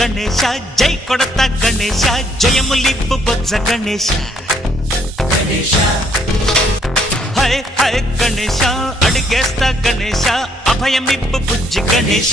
Ganesha Jai కొడత Ganesha జయములిప్పు Bojja Ganesha high high Ganesha అడిగేస్తా Ganesha అభయమిప్పు Bujji Ganesha